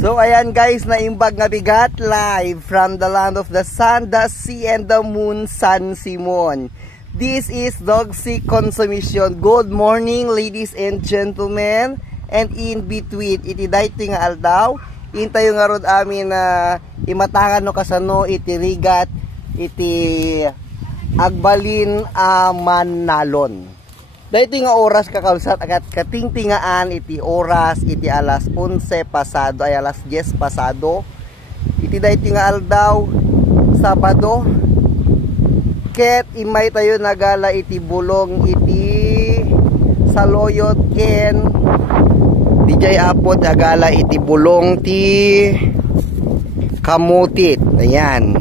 So ayan guys, naimbag nga bigat live from the land of the sun, the sea, and the moon, San Simon. This is Dog Sick Consumption. Good morning ladies and gentlemen. And in between, iti dayti nga aldaw, intayo nga rod amin na imatangan no kasano iti rigat, iti agbalin manalon. Dayti nga oras kakausat agad katingtingaan iti oras iti alas 11 pasado ay alas 10 pasado. Iti dayti nga aldaw Sabado. Ket imay tayo nagala iti bulong iti Saloyot ken dijay apot agala iti bulong ti Kamutit. Ayan.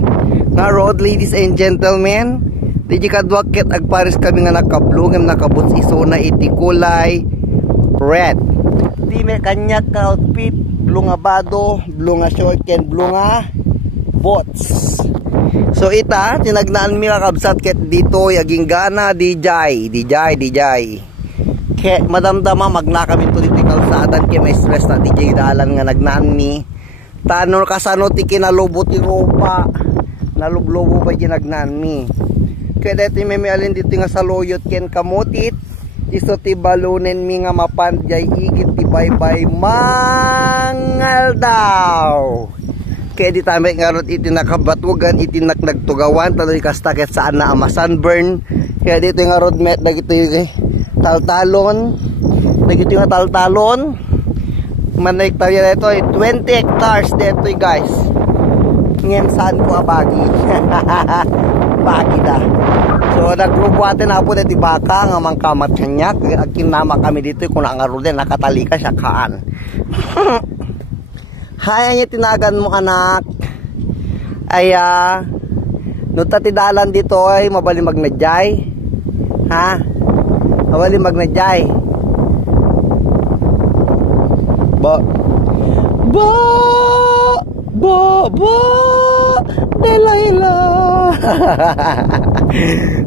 Nga road ladies and gentlemen. Di kadwaket agpares kami nga nakablungem nakabuts iso na iti kulay red. Di may kanyak ka outfit, blue nga bado, blue nga short ken blue nga boots. So ita tinagnaan mi kakabsat ket dito yaging gana dijay. Ket madamdama magna kami to dito kalsadan ket may stress na dijay dalan nga nagnaan mi. Tanor kasano ti kinalubot ti ropa. Nalublobo pa ginagnaan mi. Kaya dito may alin dito nga Saloyot ken Kamutit. Iso ti balunen mi nga mapandyay igit ti baybay mangal daw. Kaya di tamay nga ron iti nakabatugan iti nagtugawan taloy kastaket saan na ama sunburn. Kaya dito nga ron met dagito taltalon. Dagito nga taltalon. Manay tayo dito 20 hectares dito guys. Ngem saan ko abagi. Bagi da. So nagrubuhatin na po dito baka nga mangkamat kanyak. Kinama kami dito kung nangarulin nakatalika siya kaan. Hay anya tinagan mo anak. Aya nuta ti dalan dito ay mabali magnadjay. Ha? Mabali magnadjay. Delilah.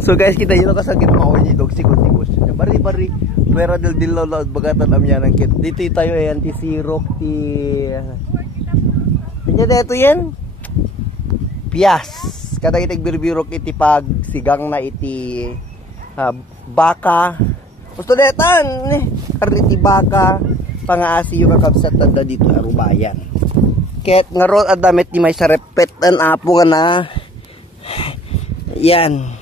So guys, kita yun kasagit mao ni dog sigod-sigod. Bari pera del dilolod bagatan amyan ang kit. Dito tayo ay anti-sirok ti. Kanya dito yan. Pias. Kada itig birbirok iti pag sigang na iti baka. Gusto detan kariti baka pangaasi yung kakabsat tanda dito arubayan. Ket ngarot adamit ni may sarepetan apo nga na. Yan.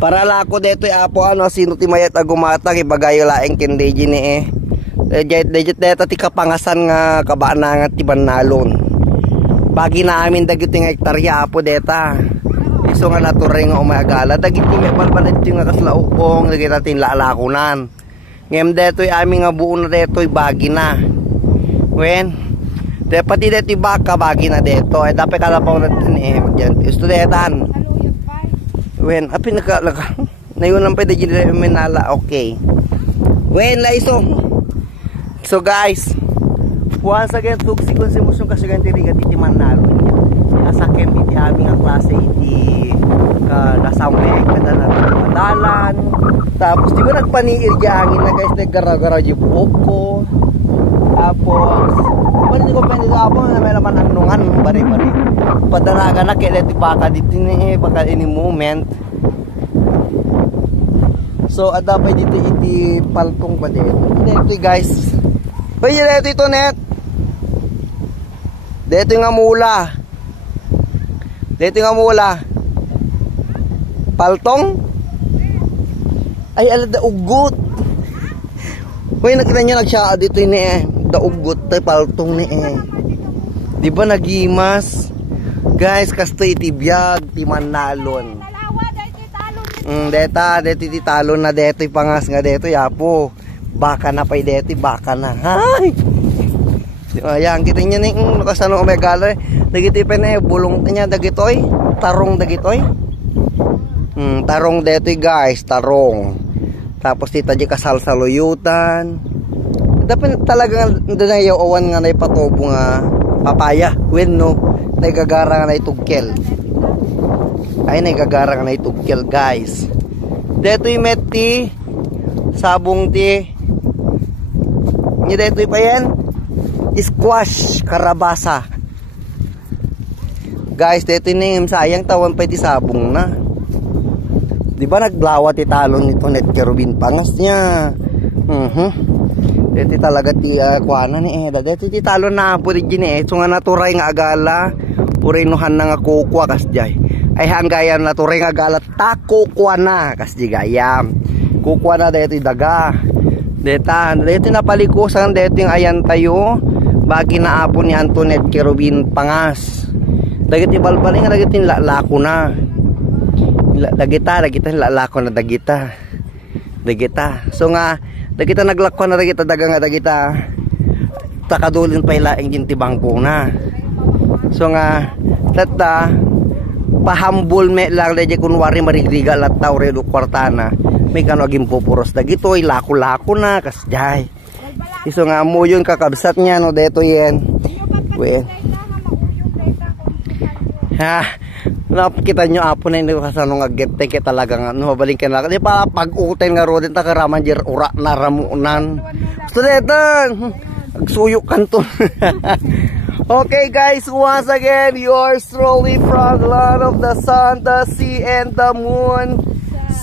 Para lako dito apo ano sino ti mayat agumata kibagayo laeng kindeji ni Dejit deta ti kapangasan nga kabana nga ti Banalon. Bagi na amin dagiti nga hektarya apo deta. Iso nga naturing nga umagala dagiti may balbalit nga kaslaong dagiti tin lalakunan. Ngem detoy amin nga buo na detoy bagi na. Wen de pati dito baka bagi na dito ay dapat kalapaw natin magyan estudetan wen api naka nayon lang pwede dito minala okay wen laiso. So guys, once again tugsik ko si musong kasugan ti rigat iti Manalo asakem iti aming ang klase iti kasame kada na madalan tapos di ba nagpaniir diangin na guys naggaragara yung buhok ko tapos pwede ko pwede ako na may naman ang nungan bari-bari padalaga na kaya dito baka dito ni baka ini moment. So adapay dito iti paltong pa din dito guys pwede dito ito net dito nga mula paltong ay alada ugot pwede nakita nyo nagsya dito ini daugot tay paltong ni di ba nagimas guys kasto iti biag ti Manalon deta ti talon na deto pangas nga deto yapo baka na pay deto baka na hay ayan kita nya ning nakasano omegala dagiti pen bulong nya dagitoy tarong dagitoy tarong deto guys tarong tapos tita di kasalsaluyutan dapat talagang danayaw awan nga na ipatobo nga papaya when no nagagara nga na itugkel ay nagagara nga na itugkel guys deto'y meti sabong ti Nya detoy pa yan. squash, karabasa. Guys, dito yung sayang tawan pa iti sabong na. Di ba naglawa ti talon nito net kerubin pangas niya. Dito talaga ti kuana ni Eda. Dito ti talon na po di gini so nga naturay nga agala purinuhan na nga kukwa kas jay. Ay hanggayan naturay nga agala ta kukwa na kas di gayam. Kukwa na dito daga. Dito napalikusan dito yung ayan tayo. Bagi na apo ni Antoinette Kerubin pangas. Dagiti balbaling nga dagiti lalako na. Dagita lalako na dagita. So nga dagita naglakwa na dagita daga nga dagita. Takadulin pa ilaing ginti bangko na. So nga tata pahambol me lang dagiti kunwari marigriga lattaw redo kwartana. May kano aging pupuros dagito lako-lako na kasjay. So nga mo yun kakabsat niya no deto yen. Wen. Ha, nakita nyo apo na yung kasano nga geteng kaya talaga nga mabaling ka na di pa pag-uten nga rodin takaraman jer ura na ramunan studentan agsuyok kanto. Okay guys, once again yours truly from the land of the sun, the sea and the moon,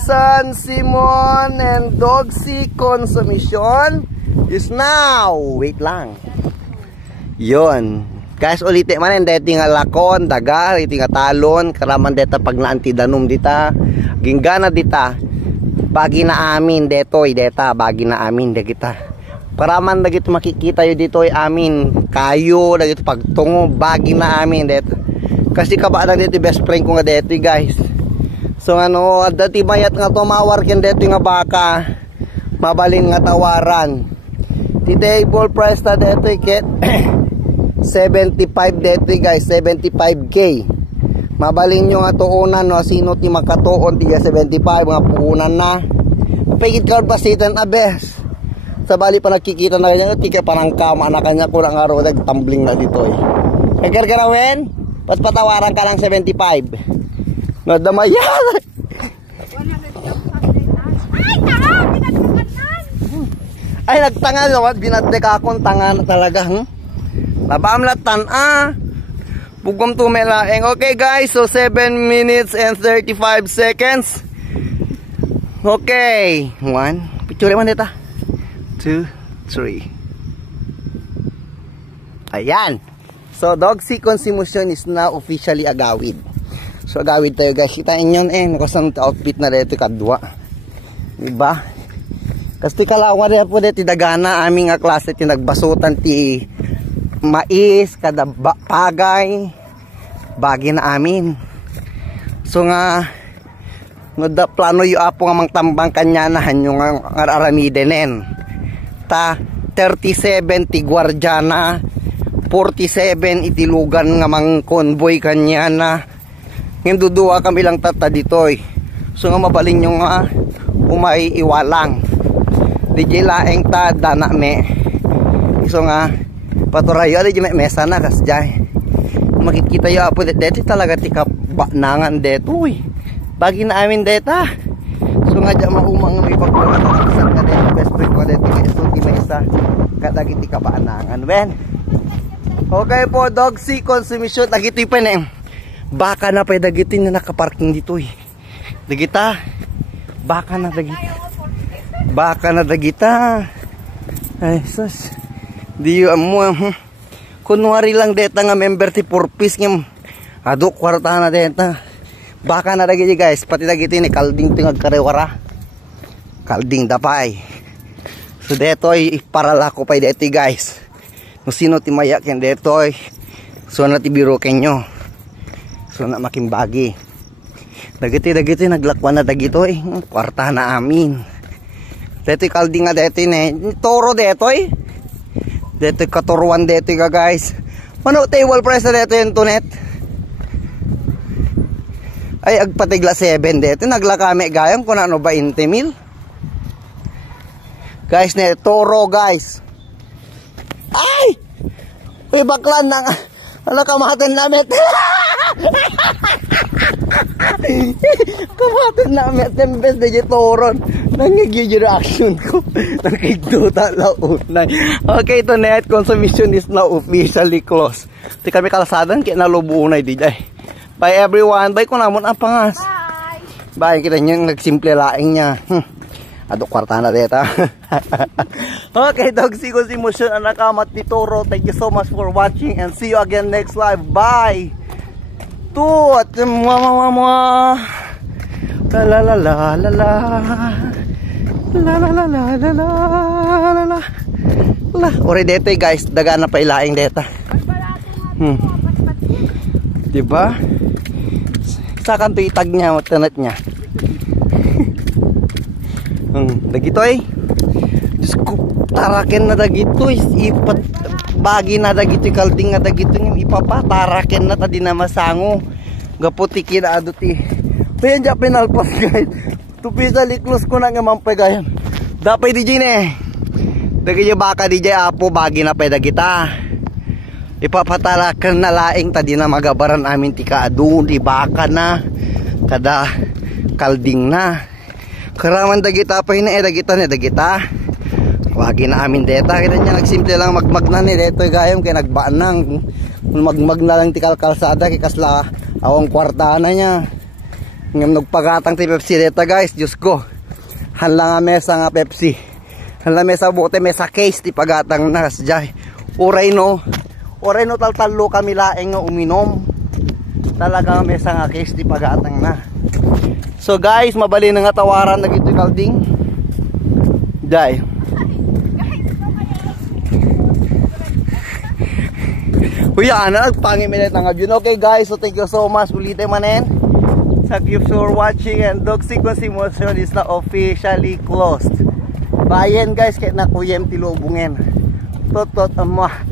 San Simon and Dogsy consumption is now. Wait lang yon. Guys, ulitin man yung deti nga lakon, daga, deti nga talon, karaman deta pag naantidanum dita, ginggana dita, bagi na amin, detoy, deta, bagi na amin, dagita. Paraman dagito makikita yun dito'y amin, kayo, dagito pagtungo, bagi na amin, deta. Kasi kabaan dito best friend ko nga detoy guys. So ano, dati mayat nga tumawar kin detoy nga baka, mabalin nga tawaran. Di table price na detoy ket, 75 dito guys, 75k. Mabalin nyo nga tuunan no, sino ti makatuon tiga 75 mga puunan na. Pagit card basitan abes. Sa bali pa nakikita na kanya ti kay panangkam anak kanya ko lang aro nagtumbling na dito eh. Kagargarawin, patawaran ka lang 75. No damayan. Ay nagtangal no, binadek akong tanga na talaga. Labamlatan bugom tumelaeng. Okay guys, so 7 minutes and 35 seconds. Okay, 1 picture man dito 2, 3. Ayan. So Dogsy consumption is now officially agawid. So agawid tayo guys. Kitain nyo nakasang outfit na dito kadwa. Diba? Kasi kalawa rin po dito dagana aming klase tinagbasutan ti mais, kada pagay, bagi na amin. So nga, plano yu apo nga mang tambang kanyanahan yung nga aramidenen. Ta, 37 ti Guardiana, 47 itilugan nga mang convoy kanyana. Ngayon dudua kami lang tata ditoy. So nga mabalin yung nga umay iwalang. DJ laeng ta, dana me. So nga, paturayo ali may mesa na kasjay. Makikita yo apo dito talaga ti kabanangan dito eh. Bagi na amin deta. So nga diya maumang may pagpapasal ka dito best friend ko dito so ti mesa kadagi ti kabanangan wen. Okay po Dogsy consumption dagiti pa na baka na pa dagiti na nakaparking dito eh. Dagita. Baka na dagita. Baka na dagita. Ay sus. Di mo kunwari lang deta nga member ti purpose ngem ado kwarta na deta baka na dagiti guys pati dagiti ni kalding tingag karewara kalding dapay so detoy parala ko pay deti guys no sino ti mayak ken detoy so na ti biro kenyo so na makimbagi dagiti naglakwan na dagitoy kwarta na amin detoy kalding nga deti ne toro detoy dito katuruan dito ka guys. Mano table price na dito yung tunet. Ay agpatigla 7 dito. Naglakame gayam kung ano ba 20,000. Guys ne toro guys. Ay! Uy baklan na nga. Ano kamatin namin. Kamatin namin. Tempest na toron. Nangigigil reaction ko. Nakikduta launay. Okay, ito net consumption is now officially closed. Di kami kalasadan, kaya nalubunay di ay. Bye everyone. Bye ko namon ang pangas. Bye. Kita nyo nagsimple laing niya. Adok kwarta na dito. Okay, dog, sigo si Motion ang nakamat ni Toro. Thank you so much for watching and see you again next live. Bye. Tut. Mama. La la la la la la. La la la la la la la la. Ori dito guys, daga na pa ilaing dito. Diba? Sa kanto itag niya, matanat niya. Dagito ay. Diyos ko, taraken na dagito. Ipat, bagi na dagito, kalding na dagito. Ipapataraken na tadi na masango. Gaputikin na aduti. Payan dyan pinalpas guys. Tupi sa liklos ko na nga mampagayan. Dapay DJ na eh. Dagi niya baka DJ apo, bagi na pwede kita. Ipapataraken na laing tadi na magabaran amin tika adun. Ibaka na. Kada kalding na. Karaman dagita pa yun eh, dagita. Wagi na amin deta. Kita niya nagsimple lang magmag na ni dito gayam kaya nagbaan nang. Magmag na lang tikal kalsada kaya kasla awang kwarta na niya. Ngayon nagpagatang ti Pepsi deta guys, Diyos ko. Hanla nga mesa nga Pepsi. Hanla mesa bote, mesa case ti pagatang na kasjay. Uray no taltalo kami laeng nga uminom. Talaga nga mesa nga case ti pagatang na. So guys, mabali na nga tawaran na gito kalding. Day. Huya na nagpangiminit na nga yun. Okay guys, so thank you so much. Ulitin manen. Thank you for watching and dog sequence emotion is now officially closed. Bayan guys, kaya na kuyem tilubungin. Tot amah.